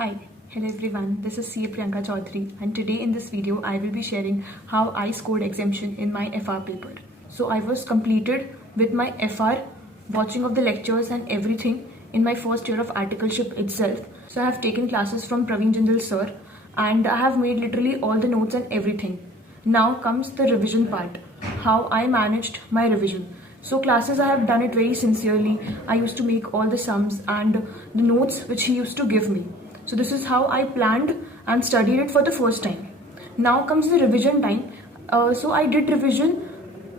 Hi, hello everyone, this is CA Priyanka Chaudhary and today in this video I will be sharing how I scored exemption in my FR paper. So I was completed with my FR, watching of the lectures and everything in my first year of articleship itself. So I have taken classes from Praveen Jindal sir and I have made literally all the notes and everything. Now comes the revision part, how I managed my revision. So classes I have done it very sincerely. I used to make all the sums and the notes which he used to give me. So this is how I planned and studied it for the first time. Now comes the revision time. So I did revision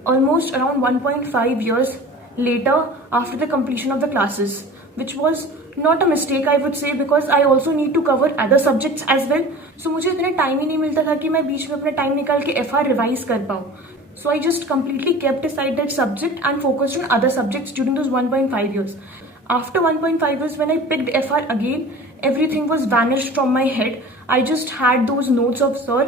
almost around 1.5 years later after the completion of the classes, which was not a mistake I would say, because I also need to cover other subjects as well. So मुझे इतने time ही नहीं मिलता था कि मैं बीच में अपना time निकाल के FR रिवाइज कर पाऊँ. So I just completely kept aside that subject and focused on other subjects during those 1.5 years. After 1.5 years, when I picked FR again, everything was vanished from my head. I just had those notes of sir,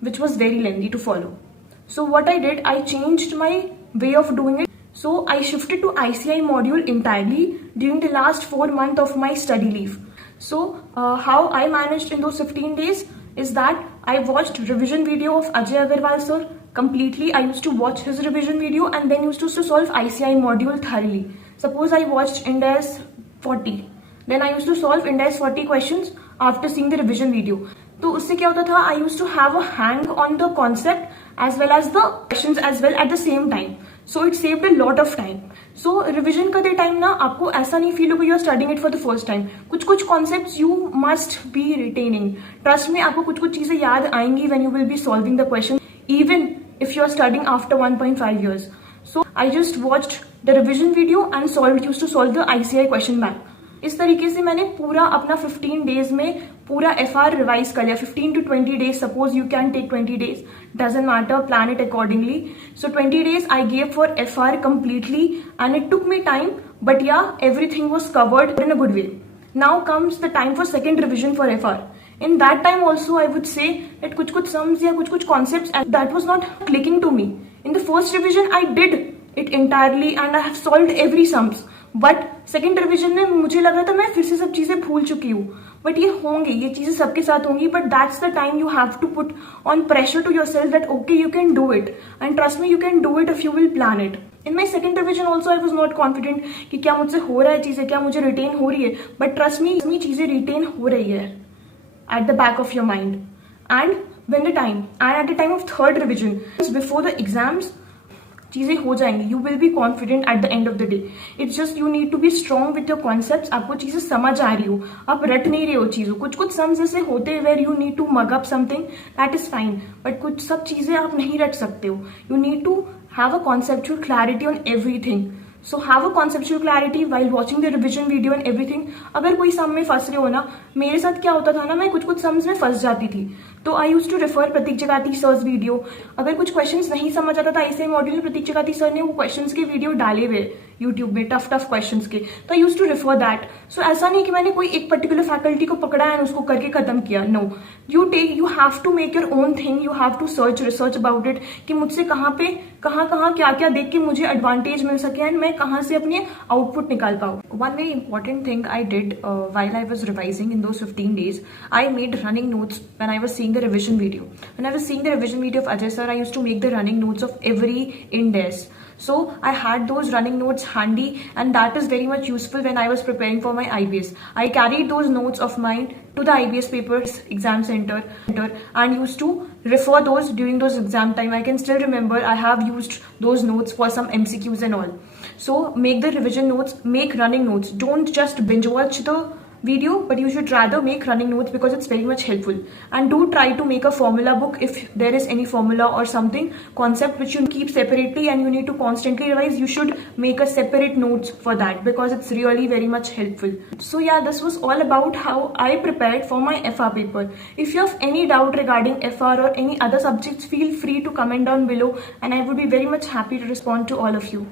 which was very lengthy to follow. So what I did, I changed my way of doing it. So I shifted to ICI module entirely during the last 4 months of my study leave. So how I managed in those 15 days is that I watched revision video of Ajay Agarwal sir completely. I used to watch his revision video and then used to solve ICI module thoroughly. Suppose I watched Ind-AS 40. Then I used to solve Ind-AS 40 questions after seeing the revision video. तो उससे क्या होता था, I used to have a hang on the concept as well as the questions as well at the same time. So it saved a lot of time. So revision करते time ना आपको ऐसा नहीं फील होगा you are studying it for the first time. कुछ concepts you must be retaining. Trust me, आपको कुछ चीजें याद आएंगी when you will be solving the question, even if you are studying after 1.5 years. So I just watched the revision video and used to solve the ICI question bank. इस तरीके से मैंने पूरा अपना 15 डेज में पूरा FR रिवाइज कर लिया. 15 to 20 days, suppose you can take 20 days, doesn't matter, plan it accordingly. So 20 days I gave for FR completely and it took me time, but yeah, everything was covered in a good way. Now comes the time for second revision for FR. In that time also I would say that कुछ sums या कुछ concepts that was not clicking to me. In the first revision I did it entirely and I have solved every sums. But second revision में मुझे लग रहा था मैं फिर से सब चीजें भूल चुकी हूँ. बट ये होंगी, ये चीजें सबके साथ होंगी, but that's the time you have to put on pressure to yourself that okay you can do it and trust me, you can do it if you will plan it. In my second revision also I was not confident कि क्या मुझसे हो रहा है चीजें, क्या मुझे retain हो रही है, बट ट्रस्ट मी चीजें रिटेन हो रही है at the back of your mind. And at the time of third revision before the exams चीजें हो जाएंगी. You will be confident at the end of the day. It's just you need to be strong with your concepts. आपको चीजें समझ आ रही हो, आप रट नहीं रहे हो चीजों. कुछ सम्स ऐसे होते हैं where you need to mug up something, that is fine, but कुछ सब चीजें आप नहीं रट सकते हो. You need to have a conceptual clarity on everything. So have a conceptual clarity while watching the revision video and everything. अगर कोई सम में फंस रहे हो ना, मेरे साथ क्या होता था ना, मैं कुछ सम्स में फंस जाती थी. तो I used to refer Prateek Jagati sir's video. अगर कुछ क्वेश्चंस नहीं समझ आता था, ऐसे मॉड्यूल में प्रतीक जगाती सर ने वो क्वेश्चंस के वीडियो डाले हुए यूट्यूब में, टफ क्वेश्चंस के, तो I used to refer that. सो ऐसा नहीं कि मैंने कोई एक पर्टिकुलर फैकल्टी को पकड़ा है और उसको करके खत्म किया. No, you have to make your own thing. You have to research about it कि मुझसे कहाँ क्या देख के मुझे एडवांटेज मिल सके एंड मैं कहाँ से अपने आउटपुट निकाल पाऊँ. One very important thing I did while I was revising in those 15 days, I made running notes when I was seeing the revision video. When I was seeing the revision video of Ajay sir, I used to make the running notes of every Ind-AS. So I had those running notes handy and that is very much useful when I was preparing for my IBS. I carried those notes of mine to the IBS papers exam center and used to refer those during those exam time. I can still remember I have used those notes for some MCQs and all. So make the revision notes, make running notes. Don't just binge watch the video, but you should rather make running notes because it's very much helpful. And do try to make a formula book if there is any formula or something concept which you keep separately and you need to constantly revise. You should make a separate notes for that because it's really very much helpful. So yeah, this was all about how I prepared for my FR paper. If you have any doubt regarding FR or any other subjects, feel free to comment down below and I would be very much happy to respond to all of you.